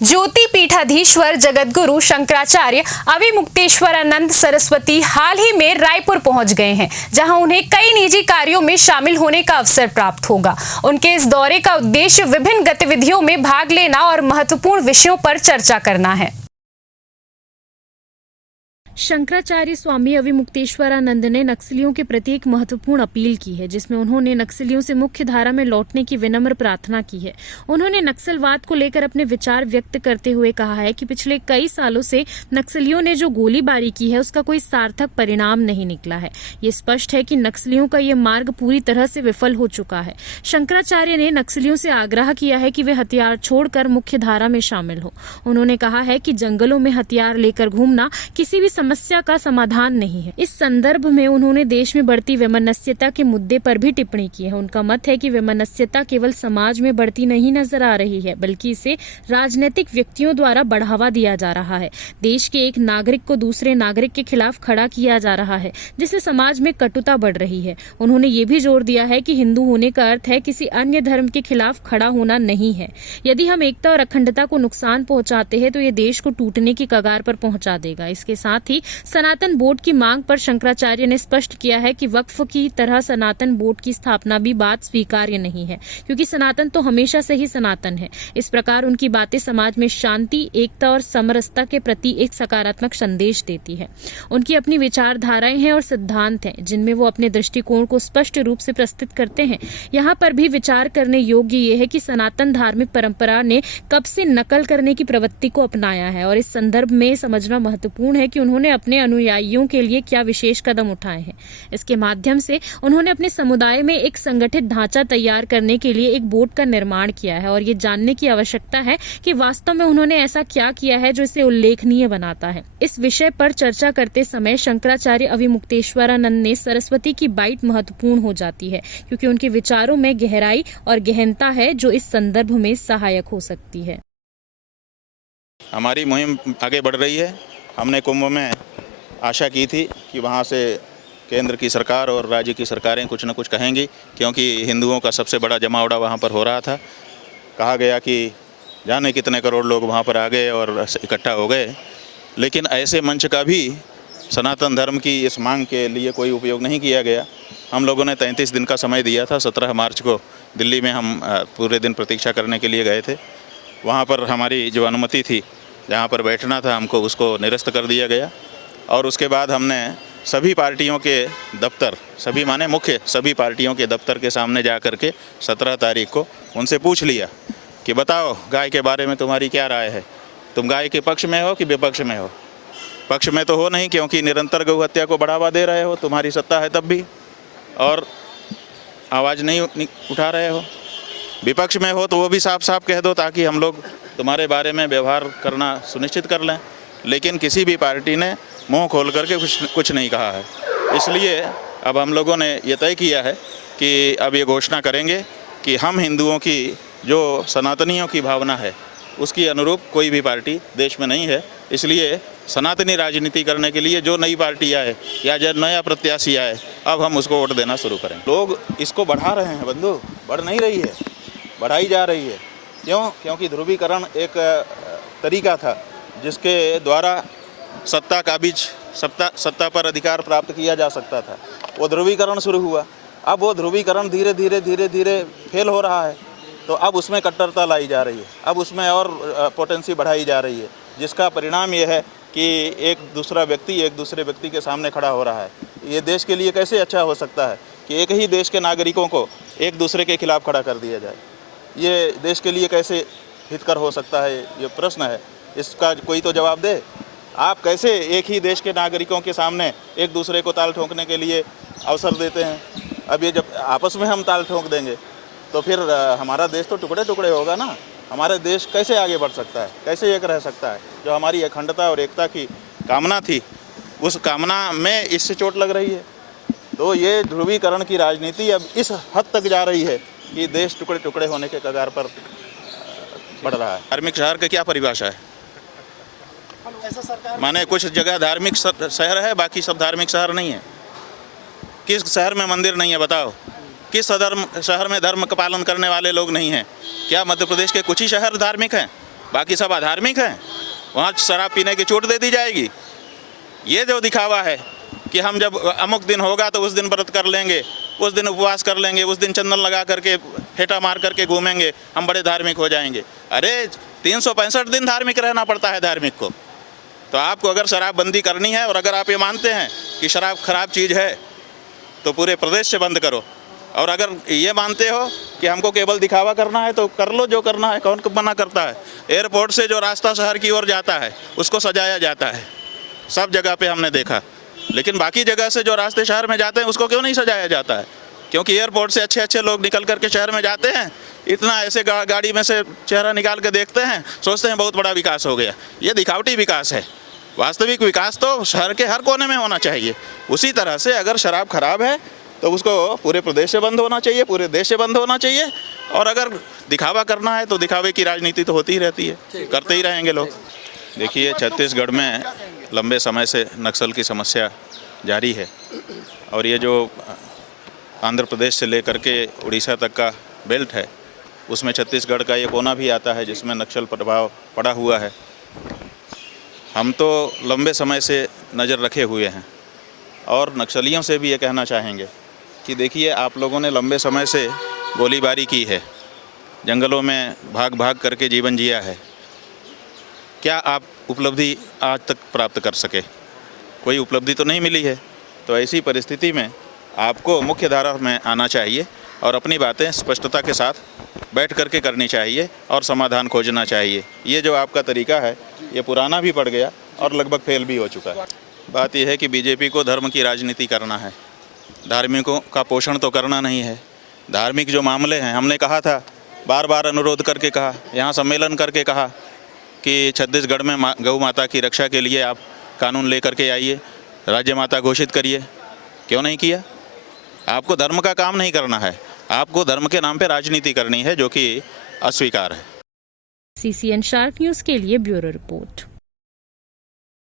ज्योति पीठाधीश्वर जगतगुरु शंकराचार्य अविमुक्तेश्वरानंद सरस्वती हाल ही में रायपुर पहुंच गए हैं, जहां उन्हें कई निजी कार्यों में शामिल होने का अवसर प्राप्त होगा। उनके इस दौरे का उद्देश्य विभिन्न गतिविधियों में भाग लेना और महत्वपूर्ण विषयों पर चर्चा करना है। शंकराचार्य स्वामी अविमुक्तेश्वरानंद ने नक्सलियों के प्रति एक महत्वपूर्ण अपील की है, जिसमें उन्होंने नक्सलियों से मुख्य धारा में लौटने की विनम्र प्रार्थना की है। उन्होंने नक्सलवाद को लेकर अपने विचार व्यक्त करते हुए कहा है कि पिछले कई सालों से नक्सलियों ने जो गोलीबारी की है उसका कोई सार्थक परिणाम नहीं निकला है। ये स्पष्ट है कि नक्सलियों का ये मार्ग पूरी तरह से विफल हो चुका है। शंकराचार्य ने नक्सलियों से आग्रह किया है कि वे हथियार छोड़कर मुख्य धारा में शामिल हो। उन्होंने कहा है कि जंगलों में हथियार लेकर घूमना किसी भी समस्या का समाधान नहीं है। इस संदर्भ में उन्होंने देश में बढ़ती वैमनस्यता के मुद्दे पर भी टिप्पणी की है। उनका मत है कि वैमनस्यता केवल समाज में बढ़ती नहीं नजर आ रही है, बल्कि इसे राजनीतिक व्यक्तियों द्वारा बढ़ावा दिया जा रहा है। देश के एक नागरिक को दूसरे नागरिक के खिलाफ खड़ा किया जा रहा है, जिससे समाज में कटुता बढ़ रही है। उन्होंने ये भी जोर दिया है कि हिंदू होने का अर्थ है किसी अन्य धर्म के खिलाफ खड़ा होना नहीं है। यदि हम एकता और अखंडता को नुकसान पहुंचाते हैं तो ये देश को टूटने की कगार पर पहुंचा देगा। इसके साथ ही सनातन बोर्ड की मांग पर शंकराचार्य ने स्पष्ट किया है कि वक्फ की तरह सनातन बोर्ड की स्थापना भी बात स्वीकार्य नहीं है, क्योंकि सनातन तो हमेशा से ही सनातन है। इस प्रकार उनकी बातें समाज में शांति, एकता और समरसता के प्रति एक सकारात्मक संदेश देती है। उनकी अपनी विचारधाराएं हैं और सिद्धांत हैं, जिनमें वो अपने दृष्टिकोण को स्पष्ट रूप से प्रस्तुत करते हैं। यहाँ पर भी विचार करने योग्य ये है कि सनातन धार्मिक परंपरा ने कब से नकल करने की प्रवृत्ति को अपनाया है, और इस संदर्भ में समझना महत्वपूर्ण है कि उन्होंने अपने अनुयायियों के लिए क्या विशेष कदम उठाए हैं। इसके माध्यम से उन्होंने अपने समुदाय में एक संगठित ढांचा तैयार करने के लिए एक बोर्ड का निर्माण किया है, और ये जानने की आवश्यकता है कि वास्तव में उन्होंने ऐसा क्या किया है जो इसे उल्लेखनीय बनाता है। इस विषय पर चर्चा करते समय शंकराचार्य अविमुक्तेश्वरानंद ने सरस्वती की बाइट महत्वपूर्ण हो जाती है, क्योंकि उनके विचारों में गहराई और गहनता है जो इस संदर्भ में सहायक हो सकती है। हमारी मुहिम आगे बढ़ रही है। हमने कुंभ में आशा की थी कि वहाँ से केंद्र की सरकार और राज्य की सरकारें कुछ न कुछ कहेंगी, क्योंकि हिंदुओं का सबसे बड़ा जमावड़ा वहाँ पर हो रहा था। कहा गया कि जाने कितने करोड़ लोग वहाँ पर आ गए और इकट्ठा हो गए, लेकिन ऐसे मंच का भी सनातन धर्म की इस मांग के लिए कोई उपयोग नहीं किया गया। हम लोगों ने 33 दिन का समय दिया था। 17 मार्च को दिल्ली में हम पूरे दिन प्रतीक्षा करने के लिए गए थे। वहाँ पर हमारी जो अनुमति थी, जहाँ पर बैठना था, हमको उसको निरस्त कर दिया गया। और उसके बाद हमने सभी पार्टियों के दफ्तर, सभी माने मुख्य सभी पार्टियों के दफ्तर के सामने जा कर के 17 तारीख को उनसे पूछ लिया कि बताओ गाय के बारे में तुम्हारी क्या राय है। तुम गाय के पक्ष में हो कि विपक्ष में हो? पक्ष में तो हो नहीं, क्योंकि निरंतर गौ हत्या को बढ़ावा दे रहे हो, तुम्हारी सत्ता है तब भी, और आवाज़ नहीं उठा रहे हो। विपक्ष में हो तो वो भी साफ साफ कह दो, ताकि हम लोग तुम्हारे बारे में व्यवहार करना सुनिश्चित कर लें। लेकिन किसी भी पार्टी ने मुंह खोल करके कुछ नहीं कहा है। इसलिए अब हम लोगों ने ये तय किया है कि अब ये घोषणा करेंगे कि हम हिंदुओं की जो सनातनियों की भावना है उसकी अनुरूप कोई भी पार्टी देश में नहीं है। इसलिए सनातनी राजनीति करने के लिए जो नई पार्टी आए या जो नया प्रत्याशी आए, अब हम उसको वोट देना शुरू करें। लोग इसको बढ़ा रहे हैं बंधु, बढ़ नहीं रही है, बढ़ाई जा रही है। क्यों? क्योंकि ध्रुवीकरण एक तरीका था जिसके द्वारा सत्ता का बीज सत्ता पर अधिकार प्राप्त किया जा सकता था। वो ध्रुवीकरण शुरू हुआ। अब वो ध्रुवीकरण धीरे धीरे फेल हो रहा है, तो अब उसमें कट्टरता लाई जा रही है, अब उसमें और पोटेंसी बढ़ाई जा रही है, जिसका परिणाम ये है कि एक दूसरा व्यक्ति एक दूसरे व्यक्ति के सामने खड़ा हो रहा है। ये देश के लिए कैसे अच्छा हो सकता है कि एक ही देश के नागरिकों को एक दूसरे के खिलाफ खड़ा कर दिया जाए? ये देश के लिए कैसे हितकर हो सकता है? ये प्रश्न है, इसका कोई तो जवाब दे। आप कैसे एक ही देश के नागरिकों के सामने एक दूसरे को ताल ठोकने के लिए अवसर देते हैं? अब ये जब आपस में हम ताल ठोक देंगे तो फिर हमारा देश तो टुकड़े टुकड़े होगा ना। हमारा देश कैसे आगे बढ़ सकता है, कैसे एक रह सकता है? जो हमारी अखंडता और एकता की कामना थी, उस कामना में इससे चोट लग रही है। तो ये ध्रुवीकरण की राजनीति अब इस हद तक जा रही है कि देश टुकड़े टुकड़े होने के कगार पर बढ़ रहा है। धार्मिक शहर की क्या परिभाषा है? माने कुछ जगह धार्मिक शहर है, बाकी सब धार्मिक शहर नहीं है। किस शहर में मंदिर नहीं है बताओ? किस शहर में धर्म का पालन करने वाले लोग नहीं हैं? क्या मध्य प्रदेश के कुछ ही शहर धार्मिक हैं? बाकी सब अधार्मिक हैं, वहाँ शराब पीने की छूट दे दी जाएगी। ये जो दिखावा है कि हम जब अमुक दिन होगा तो उस दिन व्रत कर लेंगे, उस दिन उपवास कर लेंगे, उस दिन चंदन लगा करके फेटा मार करके घूमेंगे, हम बड़े धार्मिक हो जाएंगे। अरे 365 दिन धार्मिक रहना पड़ता है धार्मिक को। तो आपको अगर शराबबंदी करनी है और अगर आप ये मानते हैं कि शराब खराब चीज़ है तो पूरे प्रदेश से बंद करो, और अगर ये मानते हो कि हमको केवल दिखावा करना है तो कर लो जो करना है, कौन मना करता है। एयरपोर्ट से जो रास्ता शहर की ओर जाता है उसको सजाया जाता है, सब जगह पे हमने देखा, लेकिन बाकी जगह से जो रास्ते शहर में जाते हैं उसको क्यों नहीं सजाया जाता है? क्योंकि एयरपोर्ट से अच्छे अच्छे लोग निकल करके शहर में जाते हैं, इतना ऐसे गाड़ी में से चेहरा निकाल के देखते हैं, सोचते हैं बहुत बड़ा विकास हो गया। ये दिखावटी विकास है। वास्तविक विकास तो शहर के हर कोने में होना चाहिए। उसी तरह से अगर शराब खराब है तो उसको पूरे प्रदेश से बंद होना चाहिए, पूरे देश से बंद होना चाहिए। और अगर दिखावा करना है तो दिखावे की राजनीति तो होती ही रहती है, करते ही रहेंगे लोग। देखिए, छत्तीसगढ़ में लंबे समय से नक्सल की समस्या जारी है, और ये जो आंध्र प्रदेश से लेकर के उड़ीसा तक का बेल्ट है उसमें छत्तीसगढ़ का ये कोना भी आता है जिसमें नक्सल प्रभाव पड़ा हुआ है। हम तो लंबे समय से नज़र रखे हुए हैं और नक्सलियों से भी ये कहना चाहेंगे कि देखिए, आप लोगों ने लंबे समय से गोलीबारी की है, जंगलों में भाग भाग करके जीवन जिया है। क्या आप उपलब्धि आज तक प्राप्त कर सके? कोई उपलब्धि तो नहीं मिली है। तो ऐसी परिस्थिति में आपको मुख्य धारा में आना चाहिए और अपनी बातें स्पष्टता के साथ बैठ करके करनी चाहिए और समाधान खोजना चाहिए। ये जो आपका तरीका है ये पुराना भी पड़ गया और लगभग फेल भी हो चुका है। बात यह है कि बीजेपी को धर्म की राजनीति करना है, धार्मिकों का पोषण तो करना नहीं है। धार्मिक जो मामले हैं, हमने कहा था, बार बार अनुरोध करके कहा, यहाँ सम्मेलन करके कहा कि छत्तीसगढ़ में गौ माता की रक्षा के लिए आप कानून लेकर के आइए, राज्य माता घोषित करिए। क्यों नहीं किया? आपको धर्म का काम नहीं करना है, आपको धर्म के नाम पे राजनीति करनी है, जो कि अस्वीकार है। CCN शार्क न्यूज़ के लिए ब्यूरो रिपोर्ट।